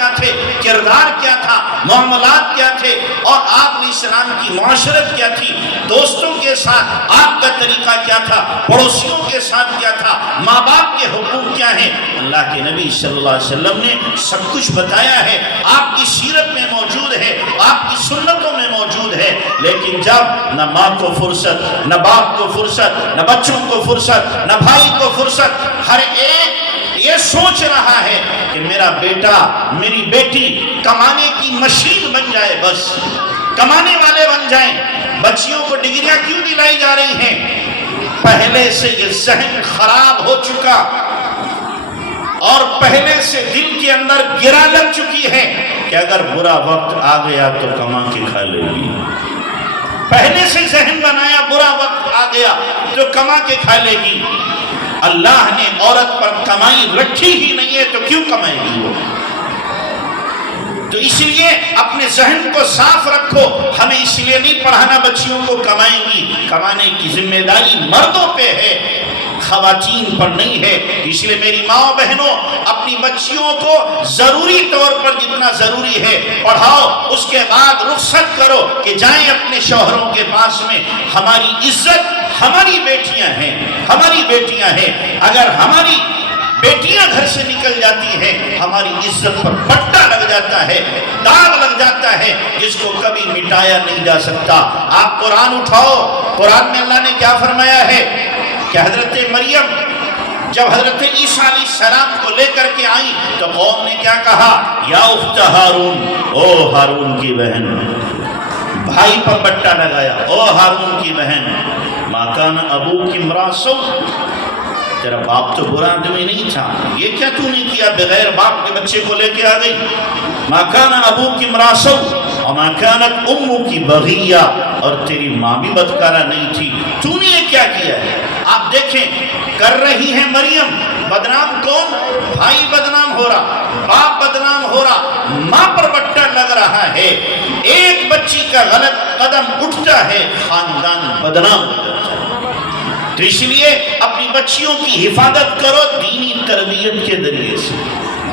کیا تھے، کردار کیا تھا، معاملات کیا تھے، اور آپ علیہ السلام کی معاشرت کیا تھی، دوستوں کے ساتھ آپ کا طریقہ کیا تھا، پڑوسیوں کے ساتھ کیا تھا، ماں باپ کے حقوق کیا ہیں، اللہ کے نبی صلی اللہ علیہ وسلم نے سب کچھ بتایا ہے، آپ کی سیرت میں موجود ہے، آپ کی سنتوں میں موجود ہے۔ لیکن جب نہ ماں کو فرصت، نہ باپ کو فرصت، نہ بچوں کو فرصت، نہ بھائی کو فرصت، ہر ایک یہ سوچ رہا ہے کہ میرا بیٹا میری بیٹی کمانے کی مشین بن جائے، بس کمانے والے بن جائیں۔ بچیوں کو ڈگریاں کیوں دلائی جا رہی ہیں؟ پہلے سے یہ ذہن خراب ہو چکا اور پہلے سے دل کے اندر گرا لگ چکی ہے کہ اگر برا وقت آ گیا تو کما کے کھا لے گی۔ پہلے سے ذہن بنایا برا وقت آ گیا تو کما کے کھا لے گی۔ اللہ نے عورت پر کمائی رکھی ہی نہیں ہے تو کیوں کمائے گی وہ؟ تو اس لیے اپنے ذہن کو صاف رکھو۔ ہمیں اس لیے نہیں پڑھانا بچیوں کو کمائیں گی، کمانے کی ذمہ داری مردوں پہ ہے، خواتین پر نہیں ہے۔ اس لیے میری ماں بہنوں، اپنی بچیوں کو ضروری طور پر جتنا ضروری ہے پڑھاؤ، اس کے بعد رخصت کرو کہ جائیں اپنے شوہروں کے پاس میں۔ ہماری عزت ہماری بیٹیاں ہیں، ہماری بیٹیاں ہیں۔ اگر ہماری بیٹیاں گھر سے نکل جاتی ہیں، ہماری عزت پر پٹا لگ جاتا ہے، داغ لگ جاتا ہے جس کو کبھی مٹایا نہیں جا سکتا۔ آپ قرآن اٹھاؤ، قرآن میں اللہ نے کیا فرمایا ہے کہ حضرت مریم جب حضرت عیسیٰ علیہ السلام کو لے کر کے آئیں تو قوم نے کیا کہا؟ یا اخت ہارون، او ہارون کی بہن۔ بھائی پر پٹا لگایا، او ہارون کی بہن۔ ما کان ابوک امرأ سوء، تیرا باپ تو برا آدمی نہیں تھا، یہ کیا تو نے کیا؟ بغیر باپ کے بچے کو لے کے آ گئی۔ ما کان ابوک امرأ سوء وما کانت امک بغیہ، اور تیری ماں بھی بدکارہ نہیں تھی، تو نے یہ کیا کیا ہے؟ آپ دیکھیں کر رہی ہے مریم، بدنام کون؟ بھائی بدنام ہو رہا، باپ بدنام ہو رہا، ماں پر بٹا لگ رہا ہے۔ ایک بچی کا غلط قدم اٹھتا ہے، خاندان بدنام ہو جاتا ہے۔ تو اس لیے اپنی بچیوں کی حفاظت کرو دینی تربیت کے ذریعے سے،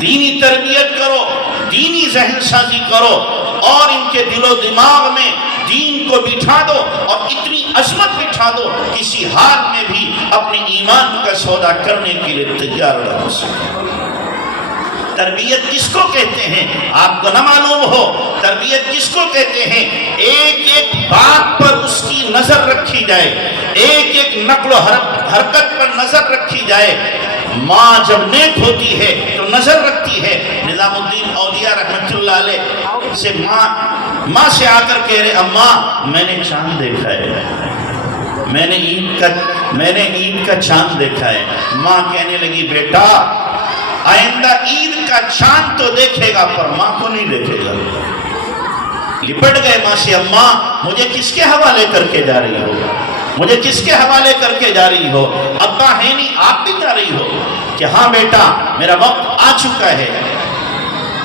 دینی تربیت کرو، دینی ذہن سازی کرو، اور ان کے دل و دماغ میں دین کو بٹھا دو، اور اتنی عظمت بٹھا دو کسی حال میں بھی اپنے ایمان کا سودا کرنے کے لیے تیار رہ سکے۔ تربیت کس کو کہتے ہیں آپ کو نہ معلوم ہو؟ تربیت کس کو کہتے ہیں؟ ایک ایک بات پر اس کی نظر رکھی جائے، ایک ایک نقل و حرکت پر نظر رکھی جائے۔ ماں جب نیک ہوتی ہے تو نظر رکھتی ہے۔ نظام الدین اولیاء رحمت اللہ علیہ سے ماں سے آ کر کہہ رہے، اماں میں نے چاند دیکھا ہے، میں نے عید کا چاند دیکھا ہے۔ ماں کہنے لگی، بیٹا آئندہ عید کا چاند تو دیکھے گا پر ماں کو نہیں دیکھے گا۔ لپٹ گئے ماں سے، اماں مجھے کس کے حوالے کر کے جا رہی ہو؟ مجھے کس کے حوالے کر کے جا رہی ہو؟ ابا ہے نہیں، آپ بھی جا رہی ہو؟ کہ ہاں بیٹا میرا وقت آ چکا ہے۔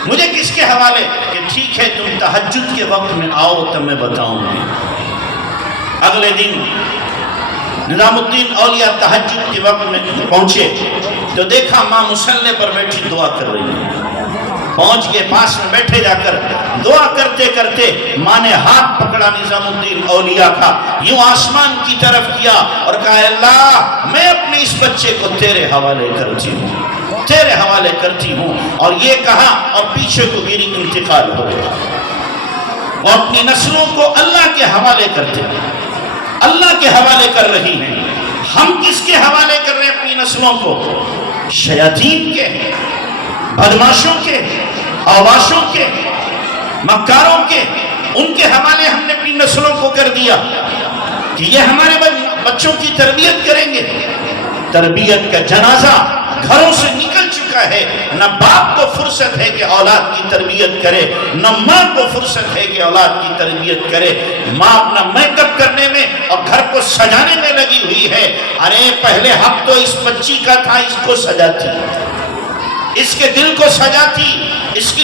مجھے کس کے حوالے؟ کہ ٹھیک ہے تم تہجد کے وقت میں آؤ تب میں بتاؤں گی۔ اگلے دن نظام الدین اولیاء تہجد کے وقت میں پہنچے تو دیکھا ماں مصلی پر بیٹھی دعا کر رہی ہے۔ پہنچ کے پاس میں بیٹھے جا کر دعا کرتے کرتے ماں نے ہاتھ پکڑا نظام الدین اولیاء کا، یوں آسمان کی طرف کیا اور کہا، اللہ میں اپنے اس بچے کو تیرے حوالے کرتی ہوں، تیرے حوالے کرتی ہوں۔ اور یہ کہا اور پیچھے کو گری، انتقال ہو گیا۔ وہ اپنی نسلوں کو اللہ کے حوالے کرتے ہیں، اللہ کے حوالے کر رہی ہیں۔ ہم کس کے حوالے کر رہے ہیں اپنی نسلوں کو؟ شیاطین کے، بدماشوں کے، اواشوں کے، مکاروں کے، ان کے حوالے ہم نے اپنی نسلوں کو کر دیا کہ یہ ہمارے بچوں کی تربیت کریں گے۔ تربیت کا جنازہ گھروں سے نکل چکا ہے۔ نہ باپ کو فرصت ہے کہ اولاد کی تربیت کرے، نہ ماں کو فرصت ہے کہ اولاد کی تربیت کرے۔ ماں اپنا میک اپ کرنے میں اور گھر کو سجانے میں لگی ہوئی ہے۔ ارے پہلے حق تو اس بچی کا تھا، اس کو سجاتی، اس کے دل کو سجاتی، اس کی